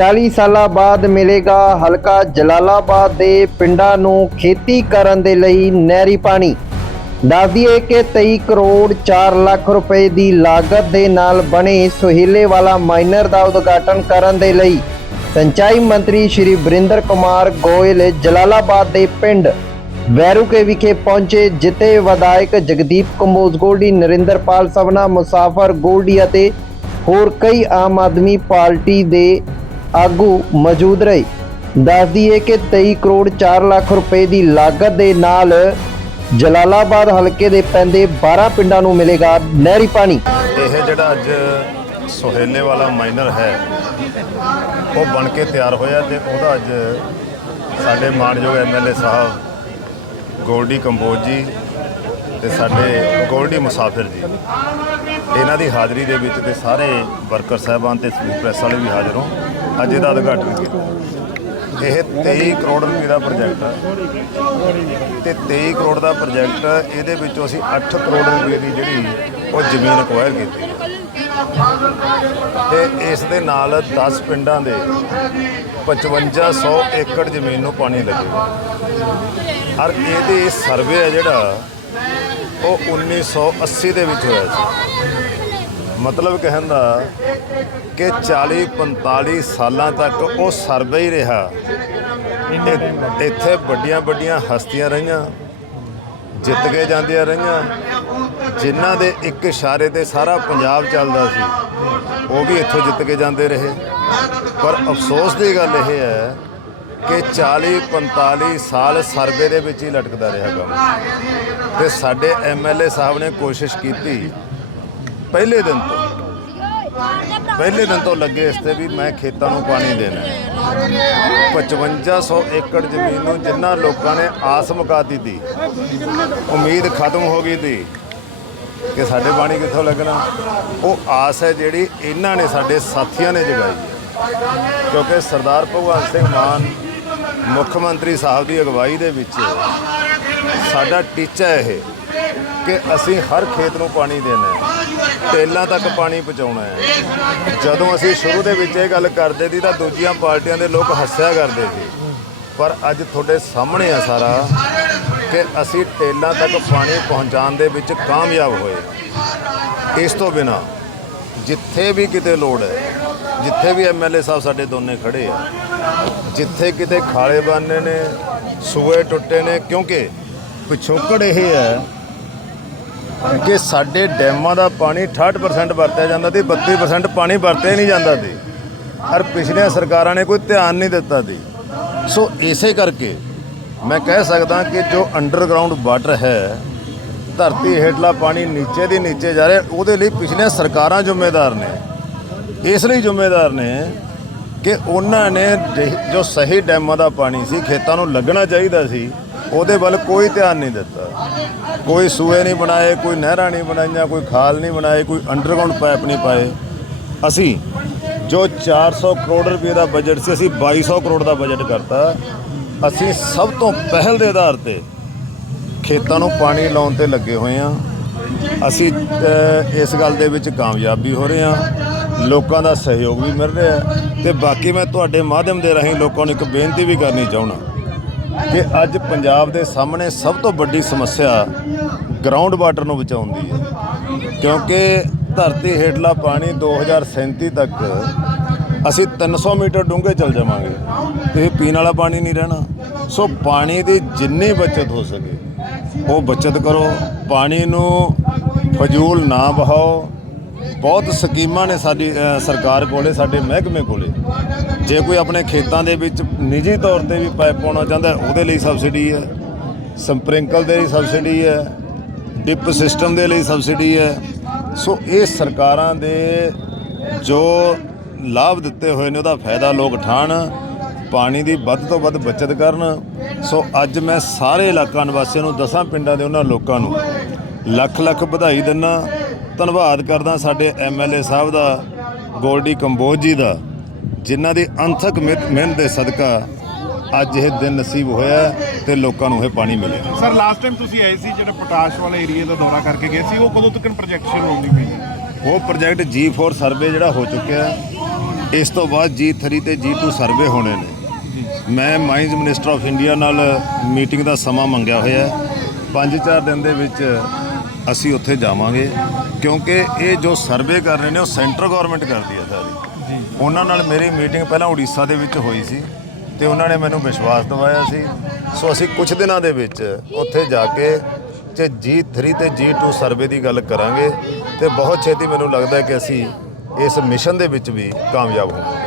40 ਸਾਲਾਂ ਬਾਅਦ ਮਿਲੇਗਾ ਹਲਕਾ ਜਲਾਲਾਬਾਦ ਦੇ ਪਿੰਡਾਂ ਨੂੰ ਖੇਤੀ ਕਰਨ ਦੇ ਲਈ ਨਹਿਰੀ ਪਾਣੀ। ਦੱਸ ਦਈਏ ਕਿ 23 ਕਰੋੜ 4 ਲੱਖ ਰੁਪਏ ਦੀ ਲਾਗਤ ਦੇ ਨਾਲ ਬਣੇ ਸੁਹੇਲੇ ਵਾਲਾ ਮਾਈਨਰ ਦਾ ਉਦਘਾਟਨ ਕਰਨ ਦੇ ਲਈ ਸਿੰਚਾਈ ਮੰਤਰੀ ਸ਼੍ਰੀ ਬਰਿੰਦਰ ਕੁਮਾਰ ਗੋਇਲ ਜਲਾਲਾਬਾਦ ਦੇ ਪਿੰਡ ਵੈਰੂਕੇ ਵਿਖੇ ਪਹੁੰਚੇ, ਜਿੱਥੇ ਵਿਧਾਇਕ ਜਗਦੀਪ ਕੰਬੋਜ ਗੋਲਡੀ, ਨਰਿੰਦਰਪਾਲ ਸਵਨਾ ਮੁਸਾਫਰ ਗੋਲਡੀ ਅਤੇ ਹੋਰ ਕਈ ਆਮ ਆਦਮੀ ਪਾਰਟੀ ਦੇ ਆਗੂ ਮੌਜੂਦ ਰਹੇ। ਦੱਸ ਦਈਏ ਕਿ 23 ਕਰੋੜ 4 ਲੱਖ ਰੁਪਏ ਦੀ ਲਾਗਤ ਦੇ ਨਾਲ ਜਲਾਲਾਬਾਦ ਹਲਕੇ ਦੇ ਪੈਂਦੇ 12 ਪਿੰਡਾਂ ਨੂੰ ਮਿਲੇਗਾ ਨਹਿਰੀ ਪਾਣੀ। ਇਹ ਜਿਹੜਾ ਅੱਜ ਸੋਹੇਲੇ ਵਾਲਾ ਮਾਈਨਰ ਹੈ, ਉਹ ਬਣ ਕੇ ਤਿਆਰ ਹੋਇਆ ਤੇ ਉਹਦਾ ਅੱਜ ਸਾਡੇ ਮਾਨਯੋਗ ਐਮਐਲਏ ਸਾਹਿਬ ਗੋਲਡੀ ਕੰਬੋਜ ਜੀ ਤੇ ਸਾਡੇ ਗੋਲਡੀ ਮੁਸਾਫਿਰ ਜੀ, ਇਹਨਾਂ ਦੀ ਹਾਜ਼ਰੀ ਦੇ ਵਿੱਚ ਤੇ ਸਾਰੇ ਵਰਕਰ ਸਾਹਿਬਾਨ ਤੇ ਪ੍ਰੈਸ ਵਾਲੇ ਵੀ ਹਾਜ਼ਰ ਹੋ ਅੱਜ ਇਹਦਾ ਉਦਘਾਟਨ ਕੀਤਾ ਇਹ 23 ਕਰੋੜ ਰੁਪਏ ਦਾ ਪ੍ਰੋਜੈਕਟ ਆ। ਤੇ 23 ਕਰੋੜ ਦਾ ਪ੍ਰੋਜੈਕਟ, ਇਹਦੇ ਵਿੱਚੋਂ ਅਸੀਂ 8 ਕਰੋੜ ਰੁਪਏ ਦੀ ਜਿਹੜੀ ਉਹ ਜ਼ਮੀਨ ਅਕਵਾਇਰ ਕੀਤੀ ਹੈ। ਤੇ ਇਸ ਦੇ ਨਾਲ 10 ਪਿੰਡਾਂ ਦੇ 5500 ਏਕੜ ਜ਼ਮੀਨ ਨੂੰ ਪਾਣੀ ਲੱਗੇਗਾ ਔਰ ਇਹਦੇ ਸਰਵੇ ਹੈ ਜਿਹੜਾ, ਉਹ 1980 ਦੇ ਵਿੱਚ ਹੋਇਆ ਸੀ। ਮਤਲਬ ਕਹਿਣ ਦਾ ਕਿ 40 45 ਸਾਲਾਂ ਤੱਕ ਉਹ ਸਰਵੇ ਹੀ ਰਿਹਾ। ਇ- ਇੱਥੇ ਵੱਡੀਆਂ ਵੱਡੀਆਂ ਹਸਤੀਆਂ ਰਹੀਆਂ ਜਿੱਤ ਕੇ ਜਾਂਦੀਆਂ ਰਹੀਆਂ ਜਿਨ੍ਹਾਂ ਦੇ ਇੱਕ ਇਸ਼ਾਰੇ ਤੇ ਸਾਰਾ ਪੰਜਾਬ ਚੱਲਦਾ ਸੀ ਉਹ ਵੀ ਇੱਥੋਂ ਜਿੱਤ ਕੇ ਜਾਂਦੇ ਰਹੇ। ਪਰ ਅਫਸੋਸ ਦੀ ਗੱਲ ਇਹ ਹੈ ਕਿ 40 45 ਸਾਲ ਸਰਵੇ ਦੇ ਵਿੱਚ ਹੀ ਲਟਕਦਾ ਰਿਹਾ ਕੰਮ। ਤੇ ਸਾਡੇ ਐਮਐਲਏ ਸਾਹਿਬ ਨੇ ਕੋਸ਼ਿਸ਼ ਕੀਤੀ ਪਹਿਲੇ ਦਿਨ ਤੋਂ। ਪਹਿਲੇ ਦਿਨ ਤੋਂ ਲੱਗੇ ਇਸ ਤੇ ਵੀ ਮੈਂ ਖੇਤਾਂ ਨੂੰ ਪਾਣੀ ਦੇਣਾ। ਹੈ 5500 ਏਕੜ ਜ਼ਮੀਨ ਨੂੰ ਜਿੰਨਾ ਲੋਕਾਂ ਨੇ ਆਸ ਮੁਕਾਤੀ ਤੀ, ਉਮੀਦ ਖਤਮ ਹੋ ਗਈ ਤੀ ਕਿ ਸਾਡੇ ਪਾਣੀ ਕਿੱਥੋਂ ਲੱਗਣਾ। ਉਹ ਆਸ ਹੈ ਜਿਹੜੀ ਇਹਨਾਂ ਨੇ ਸਾਡੇ ਸਾਥੀਆਂ ਨੇ ਜਗਾਈ ਕਿਉਂਕਿ ਸਰਦਾਰ ਭਗਵੰਤ ਸਿੰਘ ਮਾਨ ਮੁੱਖ ਮੰਤਰੀ ਸਾਹਿਬ ਦੀ ਅਗਵਾਈ ਦੇ ਵਿੱਚ ਸਾਡਾ ਟੀਚਾ ਇਹ ਕਿ ਅਸੀਂ ਹਰ ਖੇਤ ਨੂੰ ਪਾਣੀ ਦੇਣਾ ਹੈ। ਟੇਲਾਂ ਤੱਕ ਪਾਣੀ ਪਹੁੰਚਾਉਣਾ ਹੈ। ਜਦੋਂ ਅਸੀਂ ਸ਼ੁਰੂ ਦੇ ਵਿੱਚ ਇਹ ਗੱਲ ਕਰਦੇ ਸੀ ਤਾਂ ਦੂਜੀਆਂ ਪਾਰਟੀਆਂ ਦੇ ਲੋਕ ਹੱਸਿਆ ਕਰਦੇ ਸੀ। ਪਰ ਅੱਜ ਤੁਹਾਡੇ ਸਾਹਮਣੇ ਆ ਸਾਰਾ ਕਿ ਅਸੀਂ ਟੇਲਾਂ ਤੱਕ ਪਾਣੀ ਪਹੁੰਚਾਉਣ ਦੇ ਵਿੱਚ ਕਾਮਯਾਬ ਹੋਏ। ਇਸ ਤੋਂ ਬਿਨਾ ਜਿੱਥੇ ਵੀ ਕਿਤੇ ਲੋੜ ਹੈ, ਜਿੱਥੇ ਵੀ ਐਮਐਲਏ ਸਾਹਿਬ ਸਾਡੇ ਦੋਨੇ ਖੜੇ ਆ, ਜਿੱਥੇ ਕਿਤੇ ਖਾਲੇ ਬਾਨੇ ਨੇ, ਸੂਏ ਟੁੱਟੇ ਨੇ, ਕਿਉਂਕਿ ਪਿਛੋਕੜ ਇਹ ਹੈ ਕਿ ਸਾਡੇ ਡੈਮਾਂ ਦਾ ਪਾਣੀ 68% ਵਰਤਿਆ ਜਾਂਦਾ ਸੀ 32% ਪਾਣੀ ਵਰਤਿਆ ਨਹੀਂ ਜਾਂਦਾ ਤੇ ਔਰ ਪਿਛਲੀਆਂ ਸਰਕਾਰਾਂ ਨੇ ਕੋਈ ਧਿਆਨ ਨਹੀਂ ਦਿੱਤਾ ਸੀ। ਸੋ ਇਸੇ ਕਰਕੇ ਮੈਂ ਕਹਿ ਸਕਦਾ ਕਿ ਜੋ ਅੰਡਰਗਰਾਉਂਡ ਵਾਟਰ ਹੈ, ਧਰਤੀ ਹੇਠਲਾ ਪਾਣੀ ਨੀਚੇ ਦੀ ਨੀਚੇ ਜਾ ਰਿਹਾ, ਉਹਦੇ ਲਈ ਪਿਛਲੀਆਂ ਸਰਕਾਰਾਂ ਜ਼ਿੰਮੇਦਾਰ ਨੇ। ਇਸ ਲਈ ਜ਼ਿੰਮੇਦਾਰ ਨੇ ਕਿ ਉਹਨਾਂ ਨੇ ਜਿਹੀ- ਜੋ ਸਹੀ ਡੈਮਾਂ ਦਾ ਪਾਣੀ ਸੀ, ਖੇਤਾਂ ਨੂੰ ਲੱਗਣਾ ਚਾਹੀਦਾ ਸੀ ਉਹਦੇ ਵੱਲ ਕੋਈ ਧਿਆਨ ਨਹੀਂ ਦਿੱਤਾ। ਕੋਈ ਸੂਏ ਨਹੀਂ ਬਣਾਏ, ਕੋਈ ਨਹਿਰਾਂ ਨਹੀਂ ਬਣਾਈਆਂ, ਕੋਈ ਖਾਲ ਨਹੀਂ ਬਣਾਏ, ਕੋਈ ਅੰਡਰਗਰਾਉਂਡ ਪਾਈਪ ਨਹੀਂ ਪਾਏ। ਅਸੀਂ ਜੋ 400 ਕਰੋੜ ਰੁਪਏ ਦਾ ਬਜਟ ਸੀ, ਅਸੀਂ 2200 ਕਰੋੜ ਦਾ ਬਜਟ ਕਰਤਾ। ਅਸੀਂ ਸਭ ਤੋਂ ਪਹਿਲ ਦੇ ਆਧਾਰ ਤੇ ਖੇਤਾਂ ਨੂੰ ਪਾਣੀ ਲਾਉਣ ਤੇ ਲੱਗੇ ਹੋਏ ਆ ਅਸੀਂ ਇਸ ਗੱਲ ਦੇ ਵਿੱਚ ਕਾਮਯਾਬ ਵੀ ਹੋ ਰਹੇ ਆ ਲੋਕਾਂ ਦਾ ਸਹਿਯੋਗ ਵੀ ਮਿਲ ਰਿਹਾ ਹੈ। ਤੇ ਬਾਕੀ ਮੈਂ ਤੁਹਾਡੇ ਮਾਧਿਅਮ ਦੇ ਰਾਹੀਂ ਲੋਕਾਂ ਨੂੰ ਇੱਕ ਬੇਨਤੀ ਵੀ ਕਰਨੀ ਚਾਹੁੰਦਾ। ਕਿ ਅੱਜ ਪੰਜਾਬ ਦੇ ਸਾਹਮਣੇ ਸਭ ਤੋਂ ਵੱਡੀ ਸਮੱਸਿਆ ਗਰਾਊਂਡ ਵਾਟਰ ਨੂੰ ਬਚਾਉਣ ਦੀ ਹੈ। ਕਿਉਂਕਿ ਧਰਤੀ ਹੇਠਲਾ ਪਾਣੀ 2037 ਤੱਕ ਅਸੀਂ 300 ਮੀਟਰ ਡੂੰਘੇ ਚਲ ਜਾਵਾਂਗੇ। ਤੇ ਇਹ ਪੀਣ ਵਾਲਾ ਪਾਣੀ ਨਹੀਂ ਰਹਿਣਾ। ਸੋ ਪਾਣੀ ਦੀ ਜਿੰਨੀ ਬਚਤ ਹੋ ਸਕੇ, ਉਹ ਬਚਤ ਕਰੋ। ਪਾਣੀ ਨੂੰ ਫਜ਼ੂਲ ਨਾ ਬਹਾਓ ਬਹੁਤ ਸਕੀਮਾਂ ਨੇ ਸਾਡੀ ਸਰਕਾਰ ਕੋਲੇ, ਸਾਡੇ ਮਹਿਕਮੇ ਕੋਲੇ। ਜੇ ਕੋਈ ਆਪਣੇ ਖੇਤਾਂ ਦੇ ਵਿੱਚ ਨਿੱਜੀ ਤੌਰ ਤੇ ਵੀ ਪਾਈਪ ਪਾਉਣਾ ਚਾਹੁੰਦਾ, ਉਹਦੇ ਲਈ ਸਬਸਿਡੀ ਹੈ। ਸਪ੍ਰਿੰਕਲ ਦੇ ਲਈ ਸਬਸਿਡੀ ਹੈ। ਡਿਪ ਸਿਸਟਮ ਦੇ ਲਈ ਸਬਸਿਡੀ ਹੈ। ਸੋ ਇਹ ਸਰਕਾਰਾਂ ਦੇ ਜੋ ਲਾਭ ਦਿੱਤੇ ਹੋਏ ਨੇ, ਉਹਦਾ ਫਾਇਦਾ ਲੋਕ ਉਠਾਣ ਪਾਣੀ ਦੀ ਵੱਧ ਤੋਂ ਵੱਧ ਬਚਤ ਕਰਨ। ਸੋ ਅੱਜ ਮੈਂ ਸਾਰੇ ਇਲਾਕਾ ਨਿਵਾਸੀਆਂ ਨੂੰ ਦਸਾਂ ਪਿੰਡਾਂ ਦੇ ਉਹਨਾਂ ਲੋਕਾਂ ਨੂੰ ਲੱਖ ਲੱਖ ਵਧਾਈ ਦਿੰਦਾ ਧੰਨਵਾਦ ਕਰਦਾ ਸਾਡੇ ਐਮਐਲਏ ਸਾਹਿਬ ਦਾ, ਗੋਲਡੀ ਕੰਬੋਜ ਜੀ ਦਾ। ਜਿਨ੍ਹਾਂ ਦੀ ਅੰਥਕ ਮਿਹਨਤ ਦੇ ਸਦਕਾ ਅੱਜ ਇਹ ਦਿਨ ਨਸੀਬ ਹੋਇਆ ਤੇ ਲੋਕਾਂ ਨੂੰ ਇਹ ਪਾਣੀ ਮਿਲਿਆ। ਸਰ ਲਾਸਟ ਟਾਈਮ ਤੁਸੀਂ ਆਏ ਸੀ ਜਿਹੜਾ ਪੋਟਾਸ਼ ਵਾਲੇ ਏਰੀਆ ਦਾ ਦੌਰਾ ਕਰਕੇ ਗਏ ਸੀ ਉਹ ਕਦੋਂ ਤੱਕ ਪ੍ਰੋਜੈਕਟ ਸ਼ੁਰੂ ਹੋਣੀ ਪਈ ਹੈ ਉਹ ਪ੍ਰੋਜੈਕਟ G4 ਸਰਵੇ ਜਿਹੜਾ ਹੋ ਚੁੱਕਿਆ ਇਸ ਤੋਂ ਬਾਅਦ G3 ਤੇ G2 ਸਰਵੇ ਹੋਣੇ ਨੇ। ਮੈਂ ਮਾਈਨਸ ਮਿਨਿਸਟਰ ਆਫ ਇੰਡੀਆ ਨਾਲ ਮੀਟਿੰਗ ਦਾ ਸਮਾਂ ਮੰਗਿਆ ਹੋਇਆ। ਹੈ 5-4 ਦਿਨ ਦੇ ਵਿੱਚ ਅਸੀਂ ਉੱਥੇ ਜਾਵਾਂਗੇ ਕਿਉਂਕਿ ਇਹ ਜੋ ਸਰਵੇ ਕਰ ਰਹੇ ਨੇ ਉਹ ਸੈਂਟਰ ਗਵਰਨਮੈਂਟ ਕਰਦੀ ਹੈ ਸਾਰੀ। ਉਹਨਾਂ ਨਾਲ ਮੇਰੀ ਮੀਟਿੰਗ ਪਹਿਲਾਂ ਉੜੀਸਾ ਦੇ ਵਿੱਚ ਹੋਈ ਸੀ ਤੇ ਉਹਨਾਂ ਨੇ ਮੈਨੂੰ ਵਿਸ਼ਵਾਸ ਦਿਵਾਇਆ ਸੀ। ਸੋ ਅਸੀਂ ਕੁਝ ਦਿਨਾਂ ਦੇ ਵਿੱਚ ਉੱਥੇ ਜਾ ਕੇ ਤੇ G3 ਤੇ G2 ਸਰਵੇ ਦੀ ਗੱਲ ਕਰਾਂਗੇ ਤੇ ਬਹੁਤ ਛੇਤੀ ਮੈਨੂੰ ਲੱਗਦਾ ਹੈ ਕਿ ਅਸੀਂ ਇਸ ਮਿਸ਼ਨ ਦੇ ਵਿੱਚ ਵੀ ਕਾਮਯਾਬ ਹੋਵਾਂਗੇ।